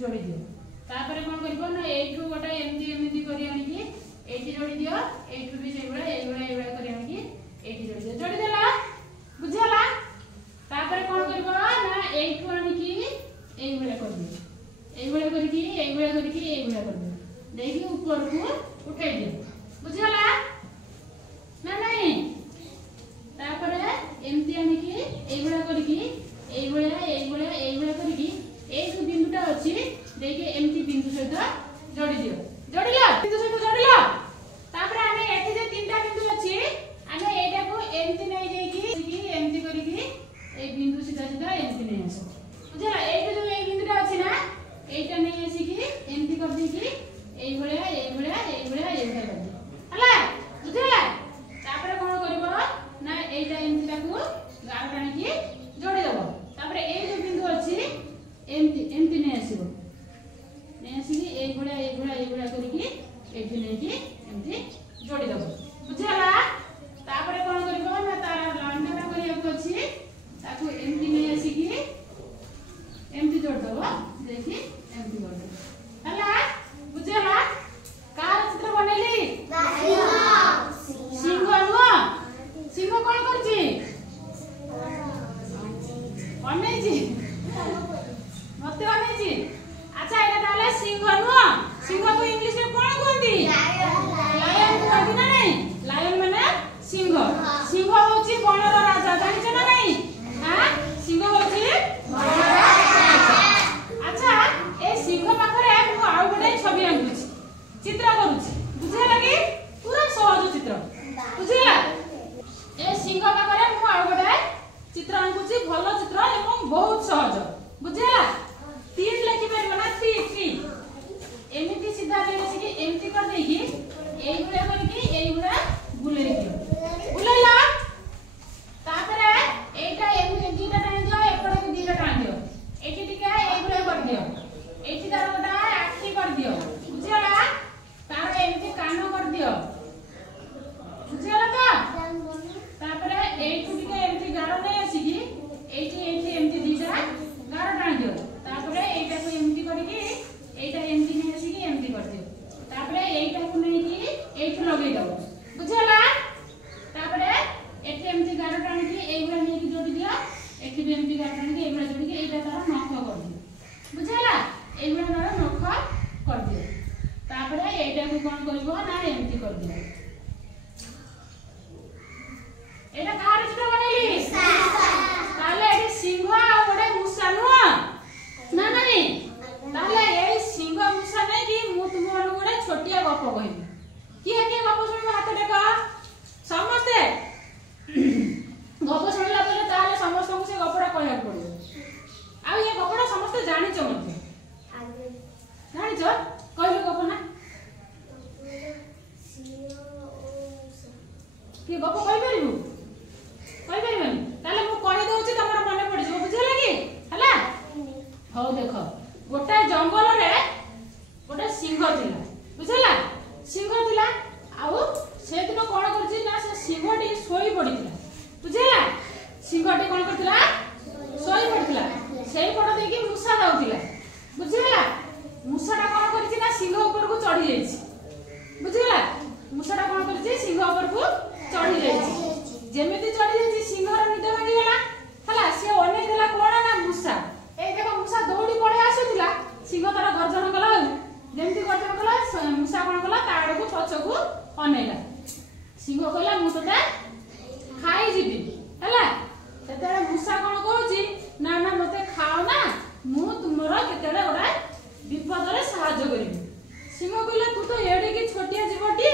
जोड़ी दियो तापर कोन करबो ना एठू गोटा एमती एमती करी आनी की एठी जोड़ी दियो एठू भी सेबळा एबळा करी आनी की एठी जोड़ी देला बुझियाला तापर कोन करबो ना एठू आनी की एबळा कर दियो एबळा करी की एबळा कर दियो देखि ऊपर को उठै दियो बुझियाला ना नहीं तापर एमती आनी की एबळा करी की एबळा करी की ए जो बिंदुटा अछि देखि एमती बिंदु सहित जोड़ी दियो जोड़िला बिंदु सहित जोड़िला तापर आमे एठी जे तीनटा बिंदु अछि आमे एटा को एमती नै देकी की एमती करी की ए बिंदु सीधा सीधा एमती नै आसो बुझला एटा जो ए बिंदुटा अछि ना एटा नै आसी की एमती कर दी की एबळा कर दी हला बुझला तापर कोन करबो ना एटा एमतीटा को गार टाणी की जोड़ी देबो तापर ए जो बिंदु अछि एमती नै आसीबो नै आसी की एबळा करी की एठी नै की एमती जोड़ी देबो बुझला तापर कोन करबो ना तार लंबाटा करिया को अछि ताको एमती नै आसी की एमती जोड़ देबो देखि एमती जोड़ देबो हला बुझला कार चित्र बनेली सिंह नुआ सिंह कोन करछि बनेछि मते बनेछि अच्छा एटा ताले सिंह नुआ सिंह को इंग्लिश में कोन कहंती लायन कहंती ना नहीं लायन माने सिंह सिंह होछि बनर राजा जानिछ ना नहीं हां सिंह होछि बनर राजा अच्छा ए सिंह पाखरे मु आउ गोटे छवि आंकुछि चित्र करूछि बुझिला कि पूरा सहज चित्र बुझिला ए सिंह पाखरे मु आउ गोटे चित्र आंकुछि भलो चित्र एवं बहुत सहज बुझिला तीन लिखि परबो ना थ्री एमिति सीधा देसी कि एमिति कर देकी एइगुडा करके एइगुडा बुलेइ दियो बुलेला तापरे एटा एमिति दीटा टाणी दियो एपडे को दीटा टाणी दियो एठी टिका एइगुडा कर दियो एठी तार गोटा आखी कर दियो बुझिला तार एमिति कान कर दियो बुझिला तो तापरे एठी टिका एमिति गारो नै आसी कि एठी एमिति दीटा गारो टाणी दियो तापरे एटा को एमिति करके एटा एमती नै आसी कि एमती कर दियो तापरे एटा को नै कि एठी लगै दो बुझला तापरे एठी एमती गारो टाणी कि एइबा नै कि जोड़ी दियो एठी भी एमती गारो टाणी कि एइबा जोड़ी कि एटा तार नख कर दियो बुझला एइबा तार नख कर दियो तापरे एटा को कोन करबो ना एमती कर दियो एटा कार चित्र बनेली ताले एठी सिंह आ गोटे मुसा नुआ ना नहीं ताले ए सिंह मुसा नै कि मु तुमर गोटे छोटिया गप कहबी किए के गप सुनिबो हाथ देखा समस्त गप सुनिला पले ताले समस्त को से गपडा कहया पड़ियो आ ये गपडा समस्त जानि छ मते जानि छ कहलो गप ना के गप कहि परिबु परबनी ताले मु कहि दउछि तमरा मने पड़ि जो बुझला कि हला हो देखो गोटे जंगल रे गोटे सिंह थिला बुझला सिंह थिला आउ से दिन कोन करछि ना से सिंहटी सोई पड़िथिला बुझला सिंहटी कोन करथिला सोई पड़िथिला सेई पड़ देकी मुसा जाउथिला बुझला मुसाटा कोन करछि ना सिंह ऊपर को चढ़ी जाइछि बुझला मुसाटा कोन करछि सिंह ऊपर को चढ़ी जाइछि जेमिति चढ़ी जाइछि सिंहर निद भांगी गेला हला से ओने देला कोन ना मुसा ए देखो मुसा दौड़ी पड़े आसुथिला सिंह तार गर्जन कला जेमति गर्जन कला मुसा कोन कला ताड़ को पछ को अनेला सिंह कहला मु तोते खाई जिबी हला सेते मुसा कोन कहउची ना ना मते खाओ ना मु तुमरो केतेले ओडा विपद रे सहाय्य करिबी सिंह कहला तू तो एडी की छोटिया जीवटी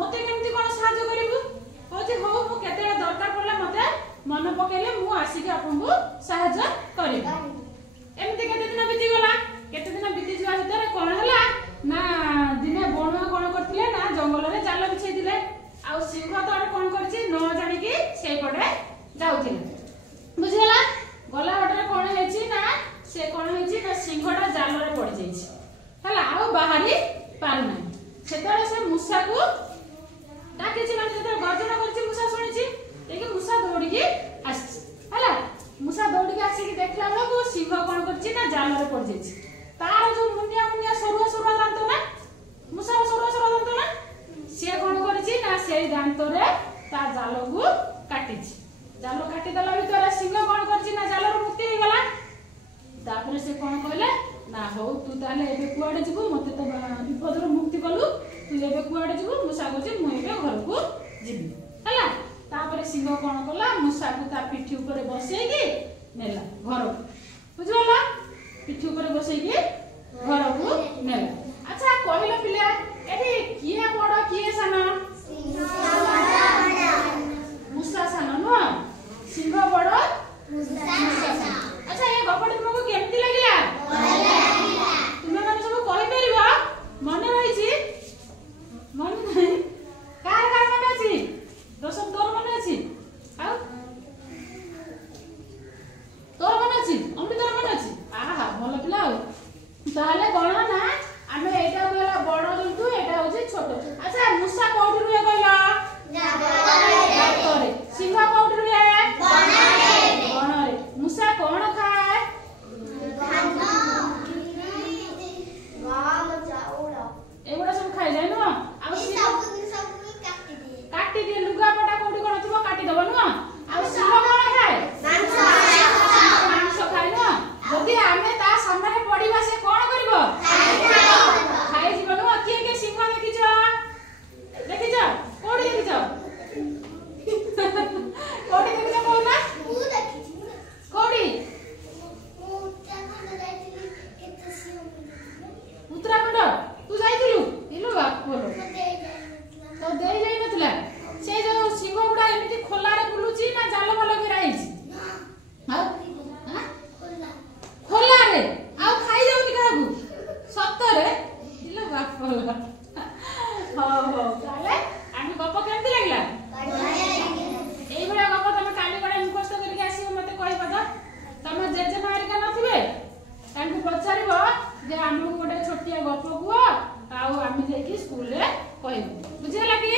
मते केमति कोन सहाय्य करिबू कहउची हो मु केतेले दरकार पड़ला मते मन पकेले मु आसी के आपन को सहाय्य करिबी एमती केते दिन बीती जुआ भीतर कोन हला ना दिने बणुआ कोन करथिले ना जंगल रे जाल बिछै दिले आ सिंह तो कोन करछि न जानि कि से पडे जाउथिले बुझिला गला हटरे कोन हेछि ना से कोन हेछि ना सिंहटा जाल रे पड़ जाइछि हला आ बाहरी पार नै सेतरे से मुसा को डाकिछि माने जेते गर्जना करछि मुसा सुनिछि एके मुसा दौड़ी के आछि हला मुसा दौड़ी के आसी के देखला लोग सिंह कोन करछि ना जाल रे पड़ जाइछि तार जो ହଉ ତୁ ତାହେଲେ ଏବେ କୁଆଡେ ଯିବୁ ମତେ ତ ବିପଦରୁ ମୁକ୍ତି କଲୁ ତୁ ଏବେ କୁଆଡେ ଯିବୁ ମୂଷା କହୁଛି ମୁଁ ଏବେ ଘରକୁ ଯିବି ହେଲା। ତାପରେ ସିଂହ କଣ କଲା ମୂଷାକୁ ତା ପିଠି ଉପରେ ବସେଇକି ନେଲା ଘରକୁ ବୁଝିଗଲା ପିଠି ଉପରେ ବସେଇକି ଘରକୁ ନେଲା। ଆଚ୍ଛା କହିଲ ପିଲା ଏଠି କିଏ ବଡ କିଏ ସାନ? ମୂଷା ସାନ ନୁହଁ ସିଂହ ବଡ ଆଚ୍ଛା ଏ ଗପଟି ତୁମକୁ କେମିତି ଲାଗିଲା? ତୁମେ ମାନେ ସବୁ କହିପାରିବ ମନେ ରହିଛି ମନେ ନାହିଁ କାର କାର ମନେ ଅଛି? ରୋଶନ ତୋର ମନେ ଅଛି ଆଉ ତୋର ମନେ ଅଛି ଅମୃତର ମନେ ଅଛି ଆହା ଭଲ ପିଲା ଆଉ ତାହେଲେ କଣ ନା ଆମେ ଏଇଟା କହିଲା ବଡ ଜନ୍ତୁ ଏଇଟା ହଉଛି ଛୋଟ। ଆଚ୍ଛା ମୂଷା କୋଉଠି ରୁହେ କହିଲ? ଗାତରେ। ସିଂହ କୋଉଠି ରୁହେ? ବଣରେ। ମୂଷା କଣ ଖାଏ? ଏଗୁଡା ସବୁ ଖାଇଯାଏ ନୁହଁ ଆଉ କାଟିଦିଏ ଲୁଗାପଟା କୋଉଠି କଣ ଥିବ କାଟିଦବ ନୁହଁ ଆଉ ସିଂହ କଣ ଖାଏ? ମାଂସ ଖାଏ ନୁହଁ ଯଦି ଆମେ ତା ସାମ୍ନାରେ ପଡିବା ସେ କଣ କରିବ? ଖାଇଯିବ ନୁହଁ। କିଏ କିଏ ସିଂହ ଦେଖିଛ? ଦେଖିଛ କୋଉଠି ଦେଖିଛ? କୋଉଠି ଦେଖିଛ କହୁନା? କୋଉଠି? ଉତ୍ତରାଖଣ୍ଡ ତୁ ଯାଇଥିଲୁ? ଇଲୁ ବାପଲୋ ତ ଦେଇ ଯାଇ ନଥିଲା ସେ ଯୋଉ ସିଂହ ଗୁଡା ଏମିତି ଖୋଲାରେ ବୁଲୁଛି ନା ଜାଲ ଭଲ ଘେରା ହେଇଛି? ଖୋଲାରେ ଆଉ ଖାଇଯାଉନି କାହାକୁ? ସତରେ ଇଲୁ ବାପଲୋ ହଉ ହଉ ତାହେଲେ ଆମେ ଗପ କେମିତି ଲାଗିଲା? ଏଇଭଳିଆ ଗପ ତମେ କାଲି ଗଡେ ମୁଖସ୍ଥ କରିକି ଆସିବ ମତେ କହିବ ତ। ତମ ଜେଜେମା ହେରିକା ନଥିବେ ତାଙ୍କୁ ପଚାରିବ ଯେ ଆମକୁ ଗୋଟେ ଛୋଟିଆ ଗପ କୁହ ଆଉ ଆମେ ଯାଇକି ସ୍କୁଲରେ କହିବୁ ବୁଝିଗଲା କି?